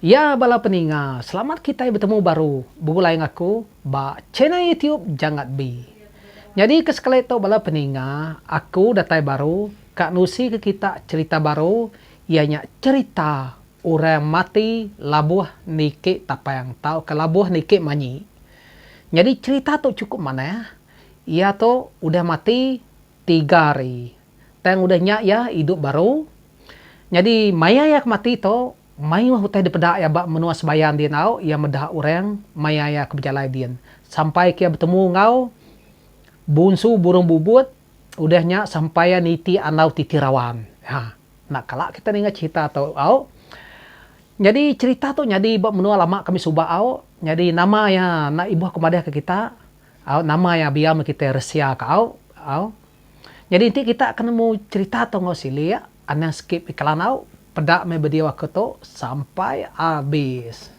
Ya, bala peninga, selamat kita bertemu baru. Bugulay aku, ba channel YouTube Jangat Bi. Jadi kesekali itu bala peninga, aku datai baru, kak nusi ke kita cerita baru, ianya cerita orang mati labuh nike tapayang tahu ke labuh nike manyi. Jadi cerita tuh cukup mana ya? Ia tuh udah mati 3 hari. Tang udah nyak ya hidup baru. Jadi maya yak mati to mai wah hutai depedak ya bak menua sebayan dia nau ia medah orang maya ya kebejalai dia sampai kia bertemu ngau bunsu burung bubut udahnya sampai niti anau titi rawan ha nak kalak kita ingat cerita atau au jadi cerita tuh jadi bak menua lama kami subah au jadi nama ya nak ibu kemadah ke kita au nama ya biar kita resia ke au jadi nanti kita akan mau cerita atau ngau sili ya aneh skip iklan au pedak me bedia waktu to sampai habis.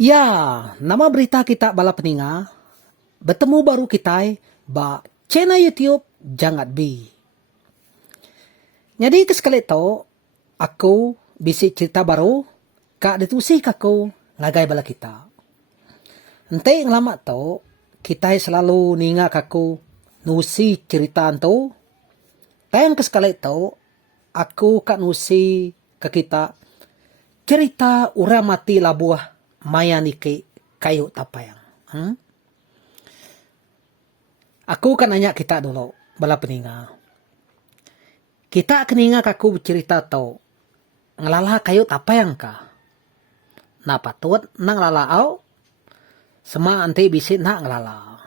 Ya, nama berita kita bala peninga bertemu baru kita ba channel YouTube Jangat Bi. Jadi kesekali to aku bisi cerita baru kak ditusi aku ngagai bala kita. Ente ngelama to kita selalu ninga kaku nusi cerita tu. Tayang kesekali to aku kak nusi ke kita cerita ura mati labuah maya nike kayu tapayang. Aku kan nanya kita dulu bala peninga. Kita keninga kaku bercerita to ngelala kayu tapayang ka. Na patut nang lala au sema ante bisit nak ngelala.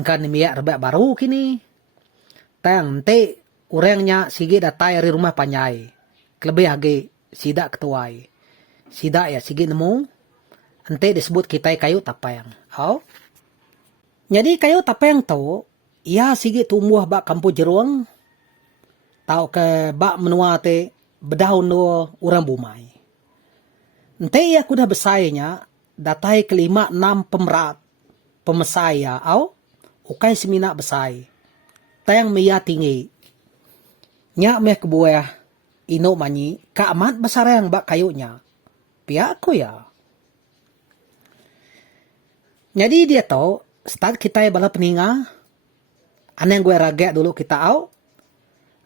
Engkan miyak rebak baru kini. Tayang ente urangnya sige datai dari rumah panyai. Kelebih age sidak ketuai. Sidak ya sige nemu. Ente disebut kita kayu tapayang. Au? Jadi kayu tapayang to, ia sige tumbuh bak kampu jeruang. Tau ke bak menua te bedaun no urang bumai. Ente ia kuda besainya datai kelima 6 pemerat pemesaya au ukai semina besai. Tayang mia tinggi. Nya meh kebuah ino manyi ka amat besar yang bak kayunya. Pihak aku ya. Jadi dia tahu start kita ya bala peninga. Aneh gue ragak dulu kita au.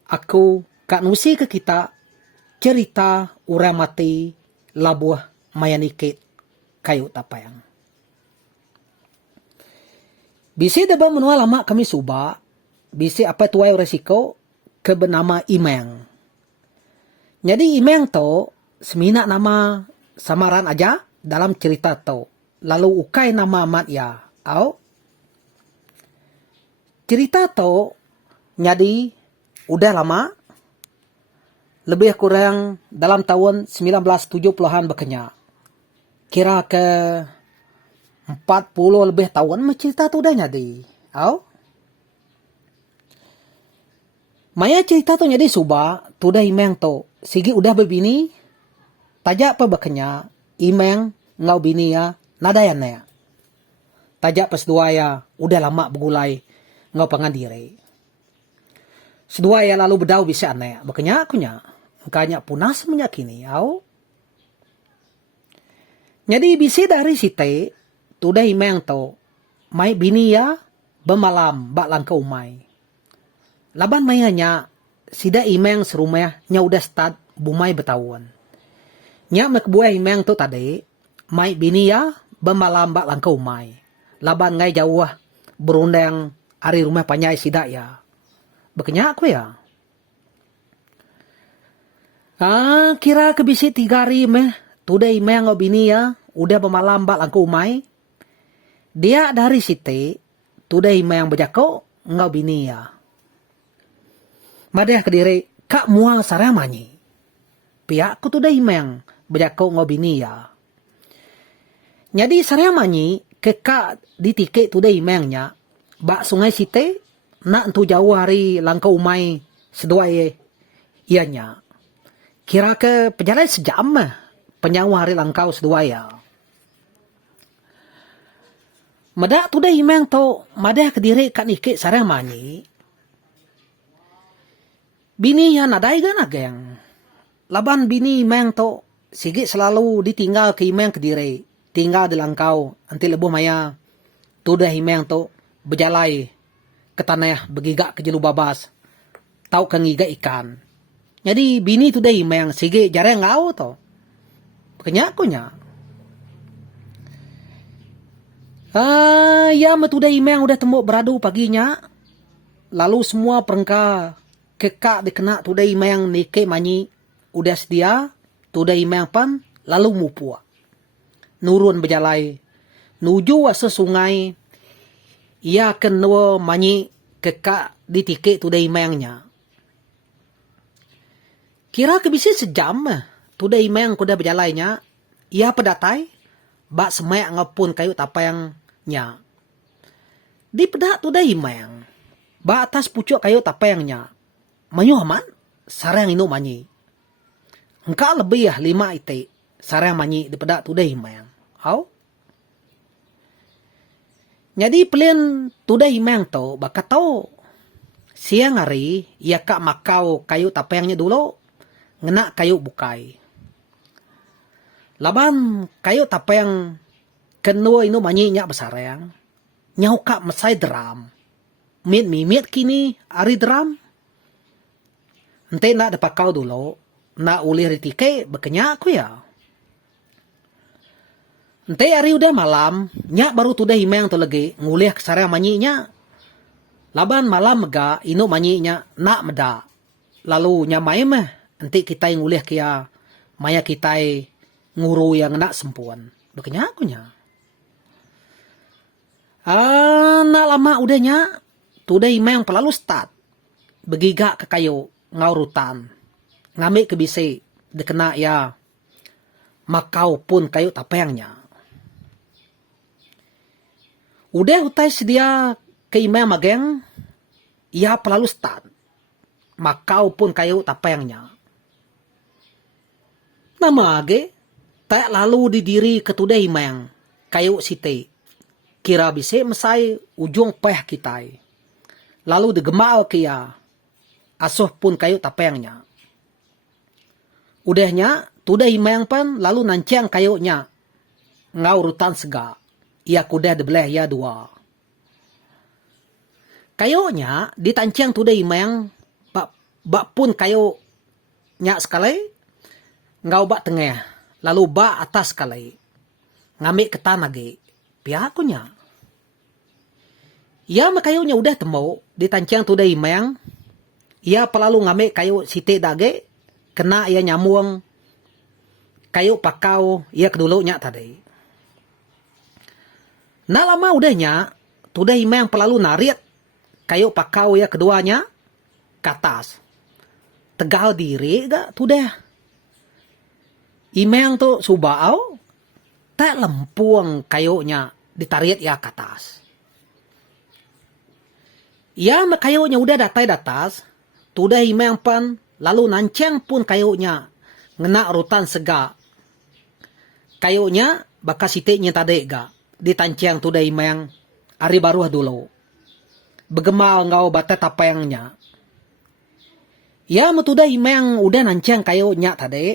Aku kak nusi ke kita cerita ura mati labuh mayanikit kayu tapayang. Bisi deba menua lama kami suba. Bisi apa tuai resiko ke bernama Imeng. Jadi Imeng to semina nama samaran aja dalam cerita to. Lalu ukai nama amat ya. Au? Cerita to jadi udah lama. Lebih kurang dalam tahun 1970-an bekenya. Kira ke 40 lebih tahun cerita tu dah jadi. Au? Maya cerita tu jadi suba, tu dah imeng tu. Sigi udah berbini, tajak apa bekenya, imeng ngau bini ya, nadayan ya. Tajak pas dua ya, udah lama begulai, ngau pangandiri. Sedua ya lalu bedau bisa aneh, bekenya akunya. Engkanya punas menyakini, au. Jadi bisi dari site, tu dah imeng tu, mai bini ya, bemalam, bak langkau umai. Laban mayanya, sida imeng serumah, nya udah start bumai bertahun. Nya mekbuah imeng tu tadi, mai bini ya, bemalam, bak langkau umai. Laban ngai jauh, berundang, hari rumah panyai sida ya. Bekenya aku ya. Kira kebisi 3 hari meh, tudah imeng ngau bini ya, udah bemalam bak langkau umai. Dia dari site, tudah imeng bejako ngau bini ya. Madeh kediri, kak muang saramanyi. Pihak ku tudah imeng bejako ngau bini ya. Jadi saramanyi, ke kak ditike tudah imengnya, bak sungai site, nak entu jauh hari langkau umai sedua ianya. Kira ke perjalanan sejam penyawa hari langkau seduaya. Mada tu dah imang to, mada kediri kat nike sarang manyi. Bini yang nadai gan ageng. Laban bini imang to, sige selalu ditinggal ke imang kediri. Tinggal di langkau, anti lebuh maya. Tu dah imang to, berjalai ke tanah, begigak ke jelu babas. Tau ke ngiga ikan. Jadi bini tu dah imang, sige jarang ngau to. Kenyakunya. Ya metuda imang udah tembok beradu paginya. Lalu semua perengka kekak dikena tuda imang nike manyi udah sedia. Tuda imang pan lalu mupua. Nurun berjalai. Nuju asa sungai. Ia kenua manyi kekak ditike tuda imangnya. Kira kebisi sejam tuda imang kuda berjalainya. Ia pedatai. Bak semak ngapun kayu tapayangnya. Di pedak tu dah imang. Bak atas pucuk kayu tapayangnya. Manyu aman, sarang inu manyi. Engkau lebih 5 ite. Sarang manyi di pedak tu dah imang. Au? Jadi pelin tu dah imang tu, baka tau. Siang hari, ia kak makau kayu tapayangnya dulu. Ngena kayu bukai. Laban kayu tapayang kenua inu manyi nyak besarang. Nyau kak mesai drum. Mimit kini ari drum. Ente nak dapat kau dulu. Nak ulih ritike bekenya aku ya. Ente hari udah malam. Nyak baru tu dah imang tu lagi. Ngulih kesarang manyi nyak. Laban malam mega inu manyi nyak nak meda. Lalu nyamai meh. Ente kita yang ngulih kia. Maya kita nguru yang nak sempuan. Bekenya aku nya. Nak lama udahnya. Tu dah imang pelalu start. Begigak ke kayu. Ngaurutan. Ngambil ke bisi. Dekena ya. Makau pun kayu tapayangnya. Udah utai sedia ke imang mageng. Ia pelalu start. Makau pun kayu tapayangnya. Nama age. Tak lalu didiri ketudah imang. Kayu site. Kira bisi mesai ujung peh kita. Lalu digemau kia. Asuh pun kayu tapayangnya. Udahnya, tudah imang pan lalu nanciang kayunya. Ngau rutan sega. Ia kudah dibelah ya 2. Kayunya ditanciang tudah imang. Bak pun kayu nyak sekali. Ngau bak tengah. Lalu bak atas sekali. Ngambil ketan lagi. Piakunya. Ia makayunya udah temu. Ditanciang tudah imang. Ia pelalu ngambil kayu siti dage. Kena ia nyamuang. Kayu pakau. Ia kedulunya tadi. Nak lama udahnya. Tudah imang pelalu narik. Kayu pakau ia keduanya. Ke atas. Tegal diri gak tudah. Imang tu subau. Tak lempuang kayunya. Ditarik ia ke atas. Ya kayunya udah datai datas. Tudah imang pan. Lalu nancang pun kayunya. Ngena rutan sega. Kayunya. Baka sitiknya tadi ga. Ditancang tudah imang. Ari baruah dulu. Begemal ngau batet tapayangnya. Ya metudah imang udah nancang kayunya tadi.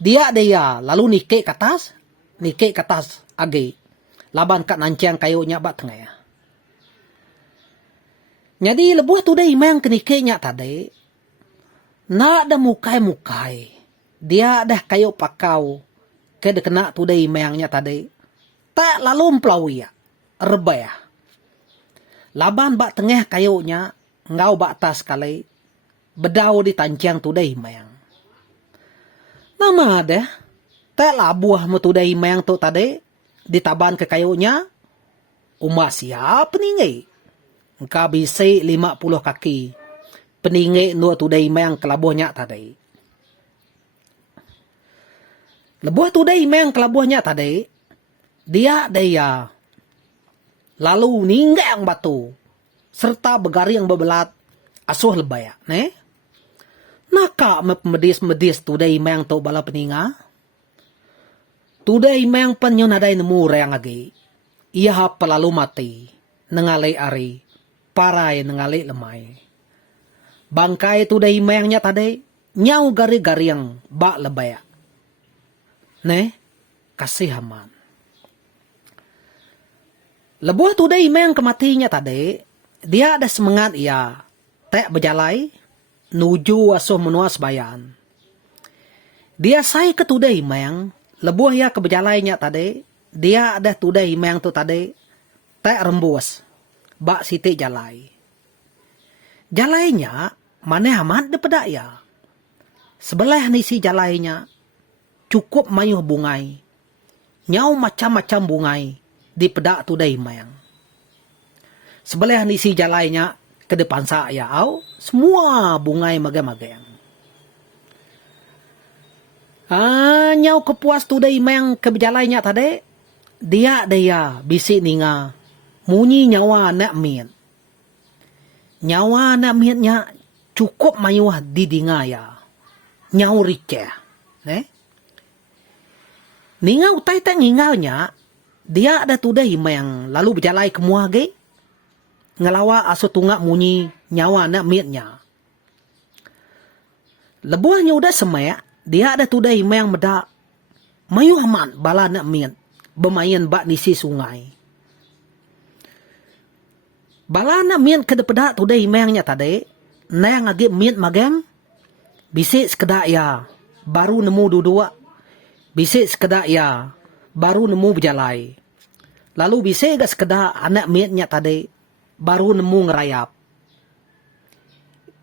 Dia lalu nike ke atas. Nike ke atas age. Laban kat nancang kayunya bak tengah. Jadi lebuh tu dah imang ke nike nya tadi. Nak ada mukai-mukai. Dia dah kayu pakau. Ke de kena tu dah imangnya tadi. Tak lalu emplau ya. Rebah. Laban bak tengah kayunya. Ngau bak atas kali. Bedau di tancang tu dah imang. Nama deh. Tak labuah metudah imang tu tadi. Ditaban ke kayunya. Umas siapa peninggi. Engkau bisa 50 kaki. Peninggi nu tudah imang kelabuhnya tadi. Lebuh tudah imang kelabuhnya tadi. Dia. Lalu ninggang batu. Serta begari yang bebelat. Asuh lebaya. Naka medis-medis tu dah imang tu bala peninga. Tudai meng penyo nadai nemu reang agi. Ia ha pelalu mati. Nengalai ari. Parai nengalai lemai. Bangkai tudai mengnya tadi. Nyau gari-gari yang bak lebaya. Ne? Kasih haman. Lebuah tudai meng kematinya tadi. Dia ada semangat ia. Tak berjalai. Nuju asuh menua sebayan. Dia say ke tudai meng. Lebuah ya keberjalainya tadi, dia ada tudai meng tu tadi, tak rembus, bak siti jalai. Jalainya, mana amat daripada ya. Sebelah ni si jalainya, cukup mayuh bungai, nyau macam-macam bungai, di pedak tudai meng. Sebelah ni si jalainya, ke depan saya, semua bungai magang-magang. Nyau kepuas tudai meng keberjalainya tadi. Dia bisik ninga. Munyi nyawa nak miet. Nyawa nak mietnya cukup mayuah didinga ya. Nyau riceh. Ninga utai tak ngingaunya. Dia ada tudai meng lalu berjalai ke muage. Ngelawa asu tungak munyi nyawa nak mietnya. Lebuahnya udah semek. Dia ada tudai meng medak. Mayu aman bala nak miet. Bermain bak nisi sungai. Bala nak miet ke depan tudai mengnya tadi. Nang agi miet magang. Bisik sekedak ya. Baru nemu duduk. Bisik sekedak ya. Baru nemu berjalai. Lalu bisik gak sekedak anak mietnya tadi. Baru nemu ngerayap.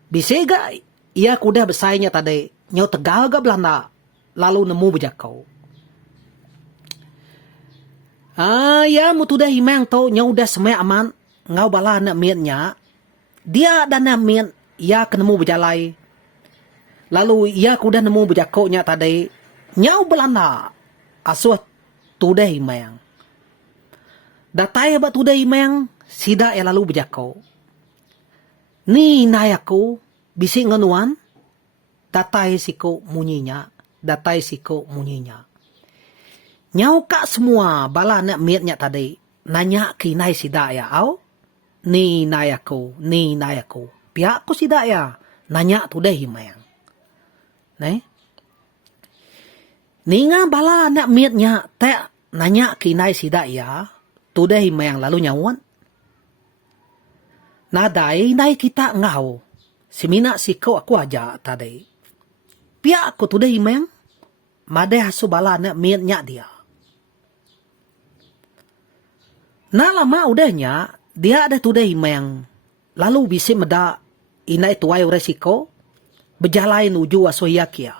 Bisik gak ia kuda besarnya tadi. Nyau tegal ke Belanda. Lalu nemu berjakau. Ya mutu dah himang tau. Nyau dah semai aman. Ngau bala nak mietnya. Dia dan nak miet. Ia kenemu berjalai. Lalu ia kuda nemu berjakau nya tadi. Nyau Belanda. Asuh tu dah himang. Datai abad tu dah himang. Sida ya lalu berjakau. Ni nayaku. Bisik nganuan. Datai siko munyinya. Datai siko munyinya. Nyau kak semua bala nak mietnya tadi. Nanya kinai sida ya au. Ni nayaku. Ni nayaku. Pihak ku sida ya. Nanya tu deh himayang. Ninga bala nak mietnya. Tak nanya kinai sida ya. Tu deh himayang lalu nyawon. Nadai nai kita ngau. Simina siko aku aja tadi. Pihak aku tu dah imeng. Madeh hasu bala nak mietnya dia. Nah lama udahnya. Dia ada tu dah imeng. Lalu bisik meda. Inai tuai resiko. Berjalai nuju asu yakia.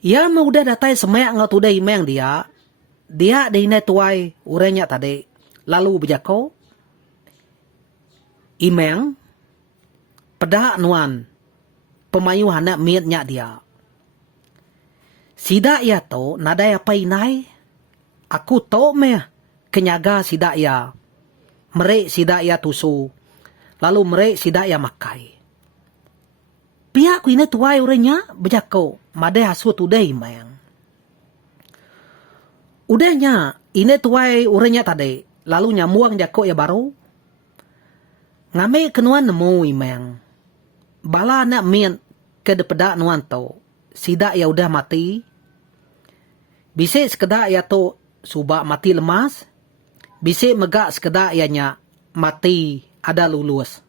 Ia mudah datai semak ngau tu dah imeng dia. Dia ada inai tuai urenya tadi. Lalu berjako. Imeng. Pedak nuan. Pemayu anak mietnya dia. Sida ya to, nada ya pa inay. Aku to meh. Kenyaga sida ya. Merek sida ya tusu. Lalu merek sida ya makai. Pihak ku ini tuai urenya. Bejako. Madai hasu tudai mayang. Udahnya. Ini tuai urenya tadi. Lalu nyamuang jako ya baru. Ngame kenuan nemu imang. Bala nak miet ke depada nuan to. Sida ya udah mati. Bisik sekedak ya to subak mati lemas. Bisik megak sekedak ya nya mati ada lulus.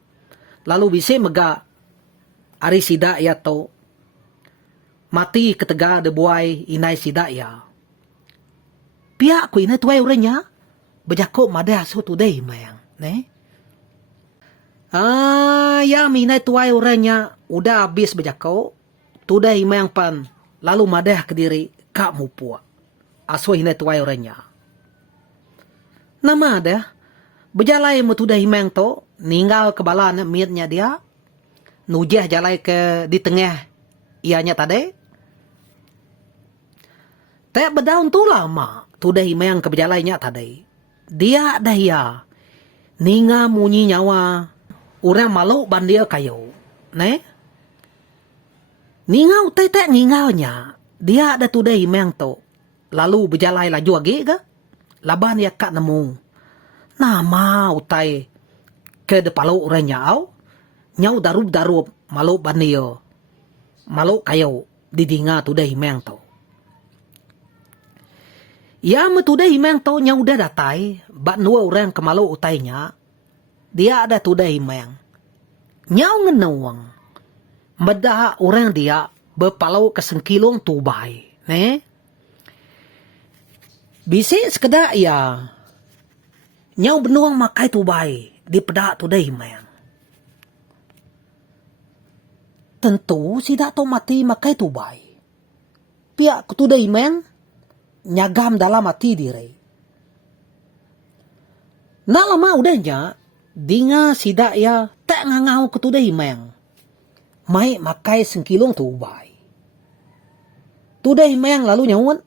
Lalu bisik megak ari sida ya to mati ketega debuai inai sida ya. Pihak ku inai tuai urenya. Bejakok madai asu tu deh mayang. Ya minai tuai urenya udah habis berjakau. Tudah himayang pan. Lalu madah ke diri kak mupua. Asu hinai tuai urenya. Nama ada. Berjalai mu tudah himayang to. Ninggal ke bala mietnya dia. Nujah jalai ke di tengah. Ianya tadi. Tak berdaun tu lama. Tudah himayang ke berjalainya tadi. Dia dah ya. Ninga munyi nyawa. Orang malu bandia kayu. Ningau tak ngingaunya. Dia ada tu dah imeng tu. lalu berjalan laju lagi ke laban ya kak nemu nama utai ke depalo orang nyau darup malu banio malu kayo didinga tu dah himeng tau ya tu dah himeng tau nyau dah datai bat nua orang kemalu utainya dia ada tu dah himeng nyau ngenawang medah orang dia berpalau kesengkilong tubai bisi sekedar ya nyau benuang makai tubai di pedak tu dah himeng tentu tidak tahu mati makai tubai pihak tu dah himeng nyagam dalam hati diri nak lama udahnya dinga sidak ya tak ngangau ke tu dah himeng mai makai sengkilong tubai tu dah himeng lalu nyawon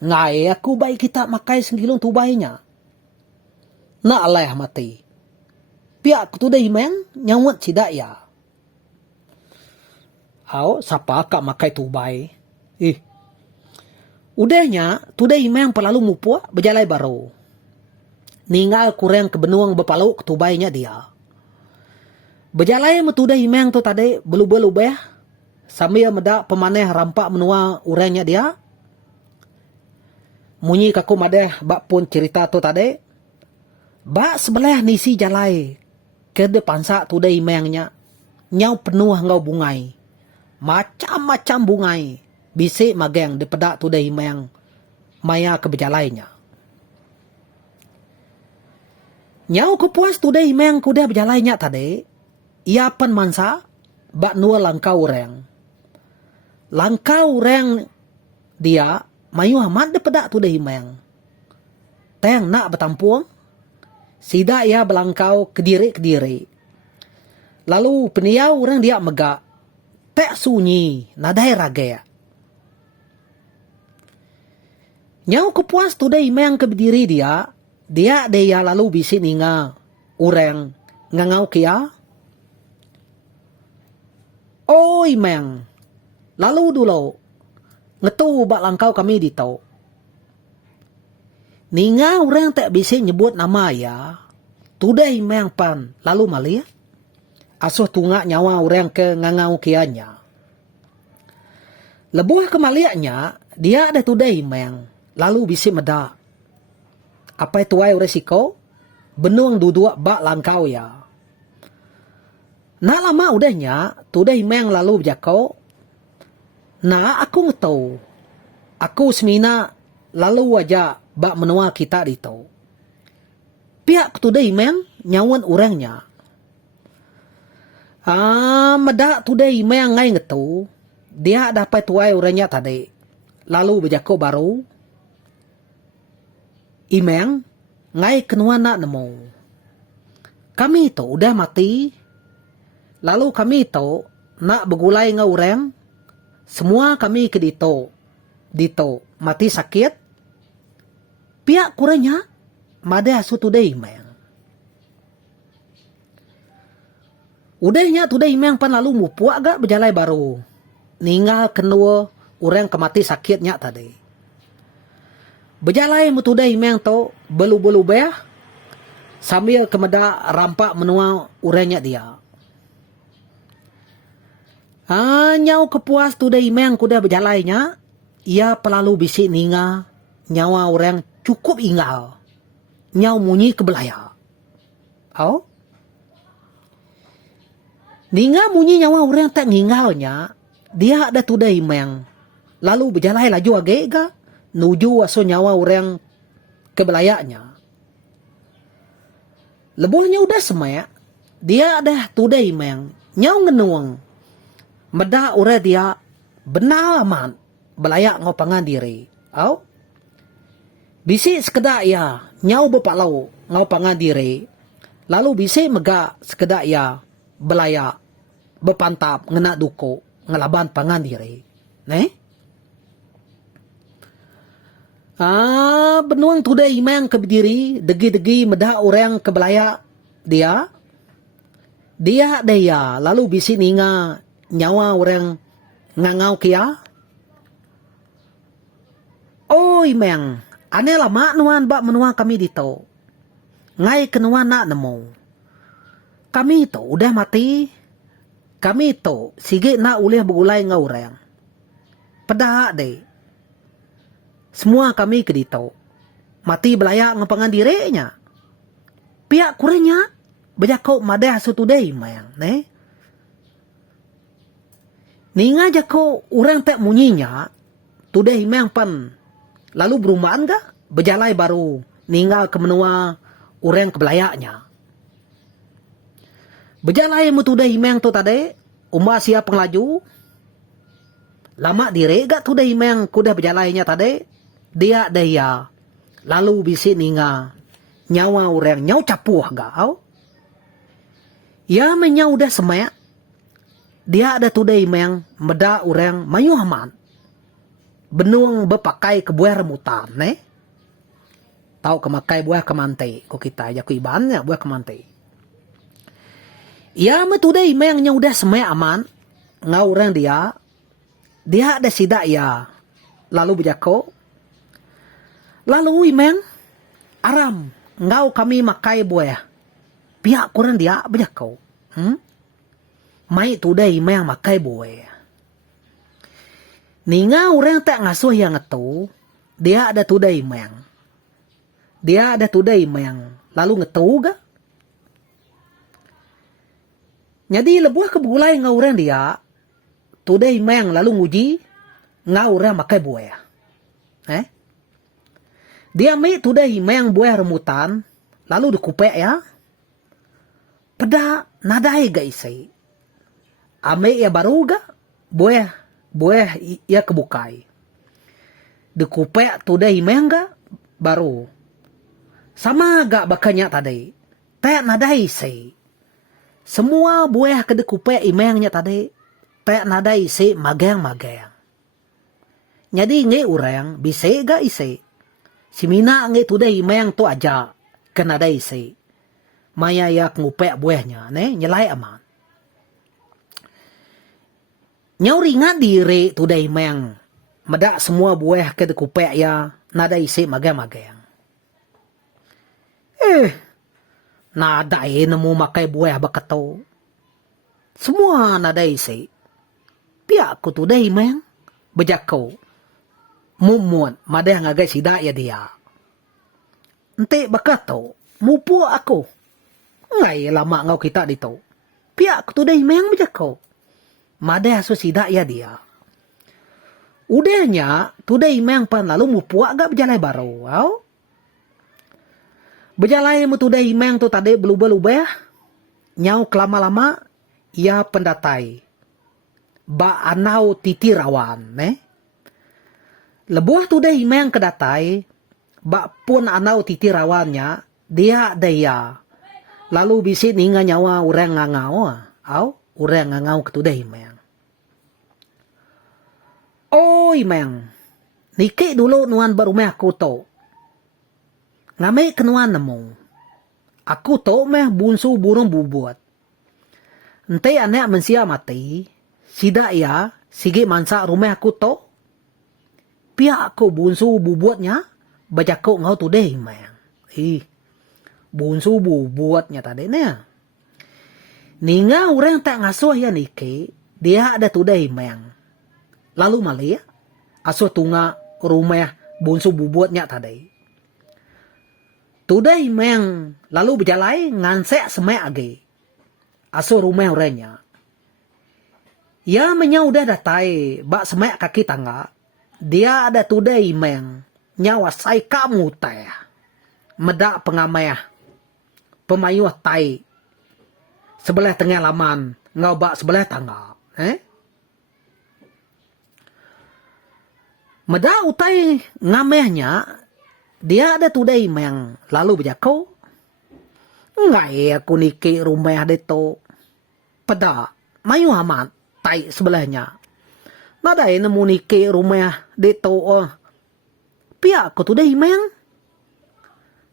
ngai aku baik kita makai sengkilong tubainya nak aleh mati pihak tu dah himeng nyawon sidak ya siapa kak makai tubai udahnya tu dah himeng pelalu mupua berjalai baru ninggal kurang kebenuang berpalu ketubainya dia berjalai tu dah himeng tu tadi belubah-lubah sambil medak pemaneh rampak menua urangnya dia munyi kaku madeh bak pun cerita tu tadi bak sebelah nisi jalai ke depan sak tu dah himengnya nyau penuh ngau bungai macam-macam bungai bisik mageng di pedak tu dah himeng maya ke berjalainya nyau kepuas tu dah himeng kuda berjalainya tadi ia pen mansa bak nua langkau reng dia mayu amat di pedak tu dah himeng teng nak bertampung sida ia belangkau kediri lalu peniau orang dia megak tak sunyi nadai raga nyau kepuas tu dah himeng ke berdiri dia lalu bisi ninga orang ngangau kia himeng lalu dulu ngetu bak langkau kami ditau ninga orang tak bisi nyebut nama ya tu dah himeng pan lalu malia asuh tunga nyawa orang ke ngangau kianya lebuh kemaliaknya dia ada tu dah himeng lalu bisi meda apa itu ay resiko benuang duduk bak langkau ya nak lama udahnya tu dah himeng lalu berjakau nah aku ngetau aku semina lalu wajah bak menua kita ditau pihak tu dah himeng nyawan orangnya medak tu dah himeng ngai ngetau dia dapat tuai orangnya tadi lalu berjakau baru himeng ngai kenua nak nemu kami itu udah mati lalu kami itu nak bergulai ngau orang semua kami ke dito mati sakit pihak kurangnya mada asu tu dah himeng udahnya tu dah himeng pan lalu mupuak gak berjalai baru ninggal kenua orang kemati sakitnya tadi berjalai tu dah himeng tu belu-belu sambil kemeda rampak menua orangnya dia nyau kepuas tu dah himeng kuda berjalainya ia pelalu bisik ninga nyawa orang cukup ingal nyau munyi ke belaya ninga munyi nyawa orang tak ngingalnya dia ada tu dah himeng lalu berjalai laju agak nuju aso nyawa orang ke belayanya lebuhnya udah semak dia ada tu dah himeng nyau ngenuang medah ura dia benar aman belayak ngau pangan diri bisi sekedar ya nyau berpalau ngau pangan diri lalu bisi mega sekedar ya belayak berpantap ngena duko ngelaban pangan diri benuang tu dah himeng ke berdiri degi-degi medah orang ke belayak dia lalu bisi ninga nyawa orang ngangau kia Oi meng, ane lama nuan ba menuang kami dito. Ngai kenuan nak nemu. Kami to udah mati. Kami to sige na ulih begulai ngau reng. Pedah deh. Semua kami ke dito. Mati belaya ngepangan dirinya. Pihak kurenya bejako madah sutudai mayang, ne? Ninga jako orang tak munyinya, tudai mayang pan. Lalu berumahan ga? Bejalai baru ninga ke menua orang kebelayaknya. Bejalai mu tudai mayang tu tadi, siap pengelaju. Lama dire ga tudai mayang kuda bejalainya tadi, dia daya. Lalu bisi ninga nyawa orang nyau capuh ga au. Ya menyau dah semak. Dia ada tudai mayang meda orang mayu haman. Benuang bepakai ke buah remutan, ne? Tahu kemakai buah kemantai, ko kita ya ku ibannya buah kemantai. Ya metudai mayang nyau dah semak aman. Ngau orang dia ada sidak ya. Lalu bejako. Lalu mayang aram ngau kami makai buah. Pihak kurang dia bejako. Mai tudai mayang makai buah. Ninga orang tak ngasuh yang itu, dia ada tudai mayang. Dia ada tudai mayang. Lalu ngetu ga? Jadi lebuah kebulai ngau orang dia, tudai mayang lalu nguji, ngau orang makai buah. Dia mai tudai mayang buah remutan, lalu dikupek ya. Pada nadai ga isai. Ame ya baru ga? Buah ya kebukai. Dikupek tudai mayang ga? Baru. Sama ga bakanya tadi. Tak nadai isai. Semua buah ke dikupek mayangnya tadi. Tak nadai isai magang-magang. Jadi nge orang bisa ga isai. Si mina nge tudai mayang tu aja. Kena nadai isai. Maya ya ngupek buahnya, ne? Nyelai aman. Nyau ringan diri tudai mayang. Medak semua buah ke dekupek ya. Nada isi magang-magang. Nada nemu makai buah bakato. Semua nada isi. Pihak ku tudai mayang. Bejako. Mumuan. Madah ngagai sidak ya dia. Ente bakato. Mupu aku. Ngai lama ngau kita dito. Pihak ku tudai mayang bejako. Madah asu sidak ya dia. Udahnya, tudai mayang pan lalu mupuak gak berjalai baru. Au? Berjalai mu tudai mayang tu tadi belubah-lubah. Nyau kelama-lama, ia pendatai. Ba anau titi rawan. Lebuah tudai mayang kedatai. Ba pun anau titi rawannya, dia daya. Lalu bisi ninga nyawa orang ngangau. Au? Orang ngangau ketudai mayang. Oi mayang. Niki dulu nuan berumah aku to. Ngamai kenuan nemu. Aku to meh bunsu burung bubuat. Ente anak mensia mati. Sida ya. Sige mansa rumah aku to. Pihak aku bunsu bubuatnya. Baca ko ngau tudai mayang. Bunsu bubuatnya tadi ne. Ninga orang tak ngasuh ya niki, dia ada tudai mayang. Lalu malia, asuh tunga rumah bunsu bubuatnya tadi. Tudai mayang, lalu berjalai ngansek semek age. Asuh rumah orangnya. Ya menyau udah datai, bak semek kaki tangga. Dia ada tudai mayang, nyawa sai kamu teh. Medak pengamaya, pemayuh tai. Sebelah tengah laman, ngau bak sebelah tangga. Meda utai ngamehnya, dia ada tudai mayang. Lalu berjako. Ngai aku niki rumah deto. Pada, mayu amat, tai sebelahnya. Nada nemu niki rumah deto. Pihak aku tudai mayang.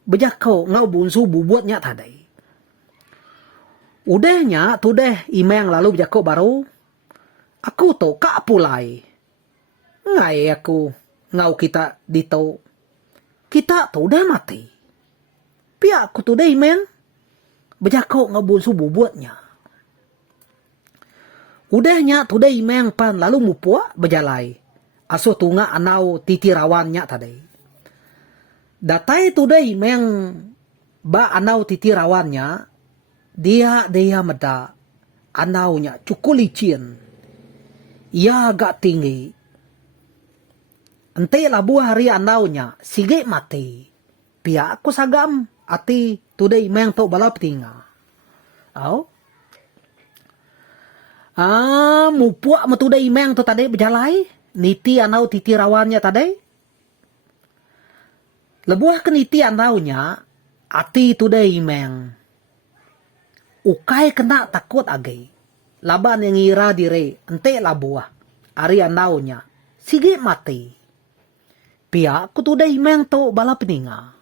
Berjako ngau bunsu bubuatnya tadi. Udahnya tudah imeng lalu berjako baru. Aku to kak pulai. Ngai aku ngau kita dito. Kita tu udah mati. Pihak ku tu dah imeng. Berjakau ngabun subuh buatnya. Udahnya tu dah imeng pan lalu mupua berjalai. Aso tunga anau titirawannya tadi. Datai tu dah imeng ba anau titirawannya. Dia meda. Anaunya cukup licin. Ia agak tinggi. Ente labu hari anaunya sige mati. Pihak aku sagam ati tudai meng to balap tinga. Au. Mupuak matudai meng to tadi berjalai. Niti anau titi rawannya tadi. Lebuah ke niti anaunya ati tudai meng. Ukai kena takut agai. Laban yang ngira dire ente labuah. Ari anaunya sige mati. Pihak ku tudai meng to balap tinga.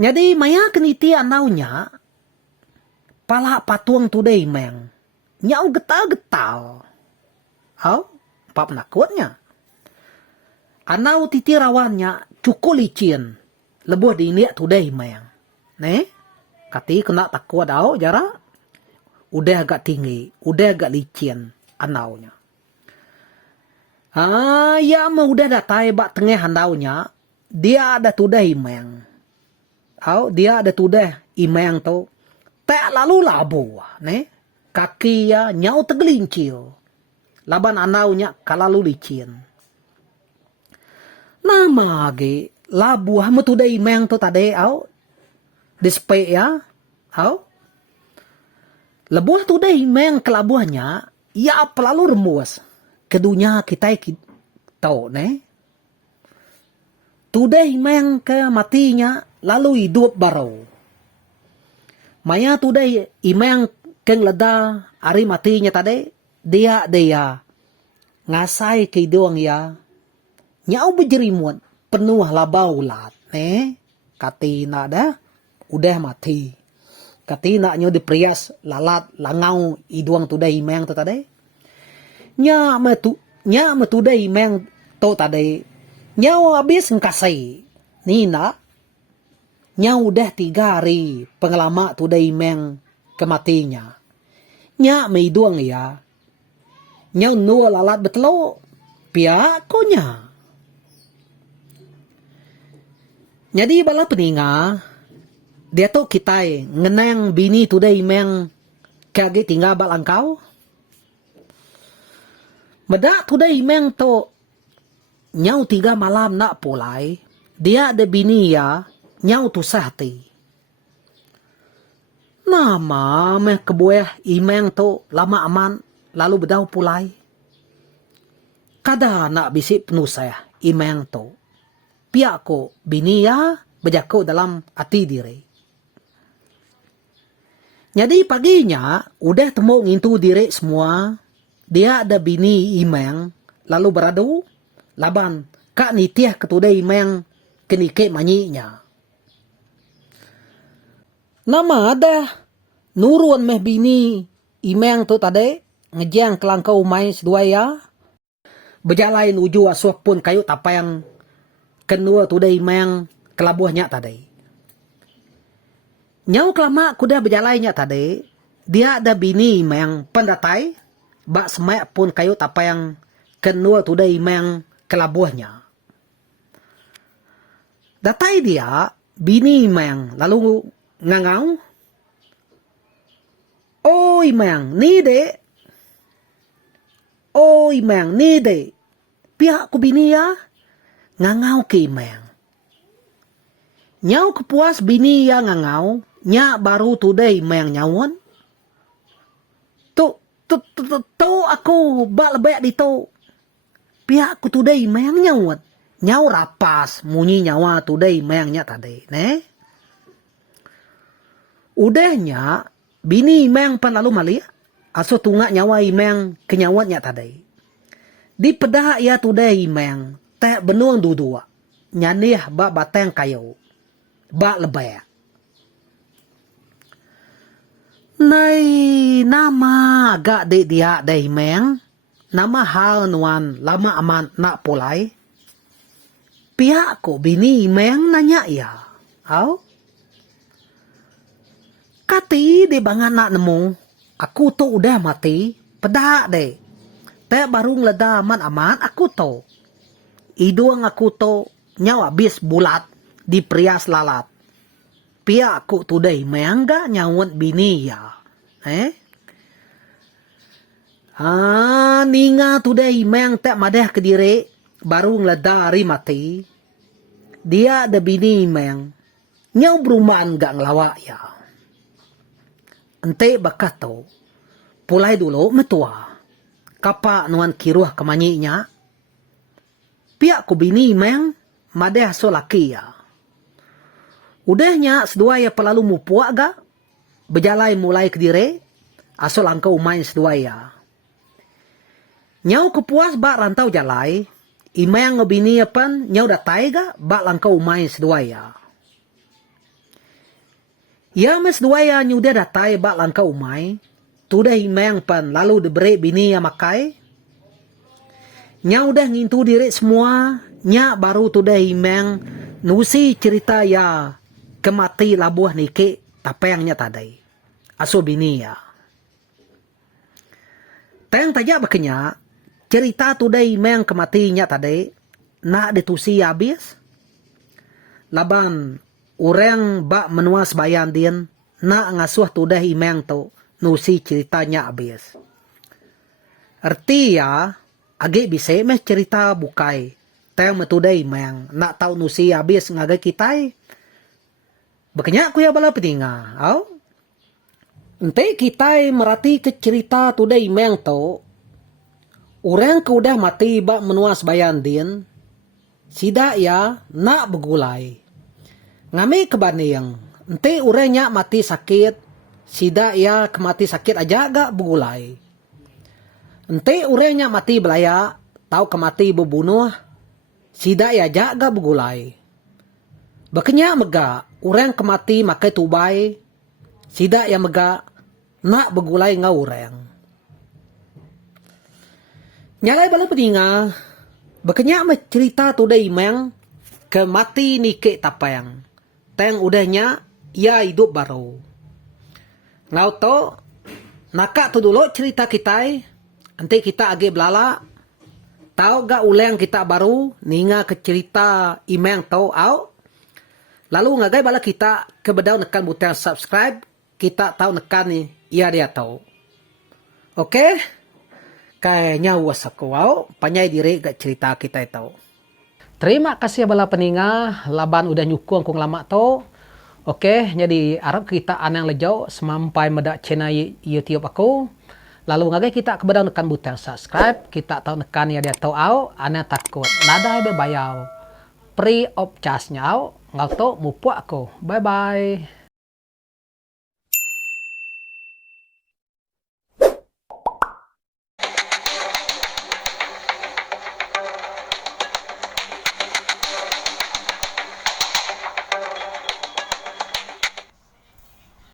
Jadi maya keniti anaunya pala patuang tudai meng. Nyau getal-getal. Au, pap nakutnya. Anau titi rawannya cukup licin. Lebuh di ini tudai meng. Nih, kati kena takut au jara. Udah agak tinggi, udah agak licin anaunya. Ya mau udah datai bak tengah anaunya. Dia ada tudai meng. Dia ada tudah imeng tu. Tak lalu labu. Kaki ya nyau tegelincil. Laban anaunya kalalu licin. Nama lagi. Labu hamu tudah imeng tu tadi. Dispe ya. Lebuah tudah imeng kelabuhnya. Ya pelalu remus. Kedunya kita tahu. Tudah imeng ke matinya. Lalu hidup baru. Maya tudah imeng keng leda ari matinya tadi. Dia ngasai kehiduang ya. Nyau berjerimut. Penuh labau ulat. Katina dah. Udah mati. Katina nyo diprias lalat langau iduang tudah imeng tu tadi. Nya metudah imeng tu tadi. Nyau habis ngkasai. Nina. Nya udah 3 hari pengelama tu dah imeng kematinya. Nya meiduang ya. Nya nuo lalat betelo. Pia konya. Jadi bala peninga. Dia tu kita ngenang bini tu dah imeng kage tinggal balangkau. Medak tu dah imeng tu. Nyau 3 malam nak pulai. Dia ada bini ya. Nyau tu sahti. Nama meh kebuah imeng tu lama aman lalu bedau pulai. Kada nak bisik penuh saya imeng tu. Pihak ko bini ya berjaku dalam hati diri. Jadi paginya udah temu ngintu diri semua. Dia ada bini imeng lalu beradu. Laban kak nitiah ketudah imeng kenike manyinya. Nama ada nurun meh bini imeng tu tadi ngejang kelangkau umay sedua ya. Berjalain uju asuh pun kayu tapang kenua tu dah imeng kelabuhnya tadi. Nyau kelama kuda berjalannya tadi. Dia ada bini imeng pendatai. Bak semak pun kayu tapang kenua tu dah imeng kelabuhnya. Datai dia bini imeng lalu ngangau. Oi mang ni dek. Oi mang ni dek. Pihak ku bini ya. Ngangau ke imeng. Nyau kepuas bini ya ngangau. Nya baru tu dek imeng nyawon. Tu aku bak lebek di tu. Pihak ku tu dek imeng nyawon. Nyau rapas munyi nyawa tu dek imengnya tadi. Udahnya, bini imeng pan lalu malia. Aso tunga nyawa imeng kenyawatnya tadi. Di pedah ia tudah imeng. Tak benuang dudua. Nyanih bak batang kayu. Bak lebaya. Nai nama agak dia dah imeng. nama hal nuan lama aman nak polai. Pihak ko bini meng nanya ya. Au? Kati di bangan nak nemu. Aku to udah mati. Pedak deh. Te baru ngeleda aman aku to. Idung aku to nyawa bis bulat di prias lalat. Pihak ko today meng ga nyawat bini ya. Ninga today meng te madeh kediri baru ngeleda hari mati. Dia ada bini meng. Nyaw berumaan gak ngelawak ya. Ente bakat to. Pulai dulu metua. Kapa nuan kiruah kemanyinya. Pihak ku bini meng. Madeh so laki ya. Udahnya sedua ya pelalu mupuak gak. Berjalai mulai kediri. Asal angka umain sedua ya. Nyaw kepuas bak rantau jalai. Ima yang ngebini apan nyaw datai ga bak langkau umay sedua ya. Ya mes dua ya nyudah datai bak langkau umay. Tudah ima yang pan lalu diberi bini ya makai. Nyaw udah ngintu diri semua. Nya baru tudah ima yang nusi cerita ya kemati labuah nike tapayangnya tadai. Aso bini ya. Tayang tajak bakenya. Cerita today meng kematinya tadi nak ditusi habis. Laban orang bak menuas bayan din nak ngasuh today meng tu nusi ceritanya habis. Arti ya agi bisa mes cerita bukai. Tayang today meng nak tahu nusi habis ngagai kitai. Bakanya aku ya bala peninga. Au? Ente kitai merati ke cerita today meng tu. Orang ke udah mati bak menuas bayan din. Sida ya nak begulai. Ngami kebaning. Ente orangnya mati sakit. Sida ya kemati sakit aja gak begulai. Ente orangnya mati belaya. Tahu kemati berbunuh. Sida ya aja gak begulai. Bakanya mega. Orang kemati makai tubai. Sida ya mega. Nak begulai ngau orang. Nyalai bala peninga, bakanya me cerita today meng ke mati nike tapayang. Teng udahnya ya hidup baru. Ngau to, nakak tu dulu cerita kita, nanti kita agi belala. Tahu gak uleng kita baru ninga ke cerita imeng to au. Lalu ngagai bala kita ke bedau nekan butang subscribe, kita tahu nekan ni iya dia tahu. Oke? Kayaknya was aku wow, panyai diri gak cerita kita itu. Terima kasih bala peninga, laban udah nyukung kong lama to. Oke, jadi harap kita anang lejau semampai medak channel YouTube aku. Lalu ngagai kita kebedaun nekan butang subscribe, kita tahu nekan ya dia tahu au, anang takut nada hebe bayau. Free of charge nya au, ngau to mupu aku. Bye bye.